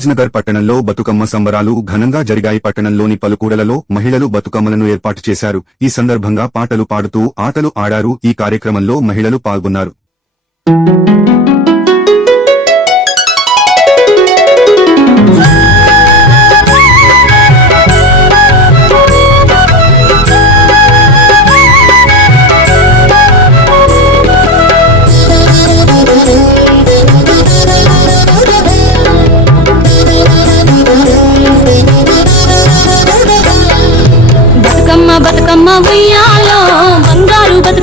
మహారాజ్ పట్టణంలో బతుకమ్మ సంబరాలు ఘనంగా జరిగాయి. పట్టణంలోని పలుకూడలలో మహిళలు బతుకమ్మలను ఏర్పాటు చేశారు. ఈ సందర్భంగా పాటలు పాడుతూ ఆటలు ఆడారు. ఈ కార్యక్రమంలో మహిళలు పాల్గొన్నారు.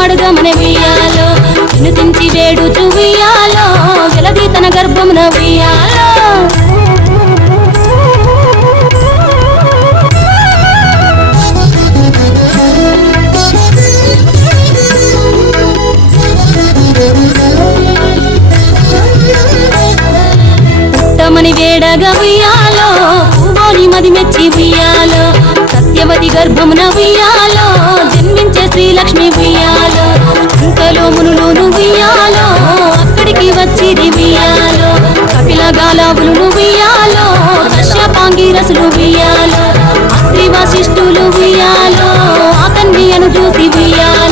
కలికి వరమడుగమని ఉయ్యాలో వినుతించి వేడుచు ఉయ్యాలో వెలది తన గర్భమున ఉయ్యాలో పుట్టమని వేడగా ఉయ్యాలో పువ్వుని మది మెచ్చి ఉయ్యాలో సత్యవతి గర్భమున ఉయ్యాలో జన్మించే శ్రీలక్ష్మి యేసులు వియాలో అస్త్రి వాసిష్ఠులు వియాలో అతన్ని అను చూసి వియాలో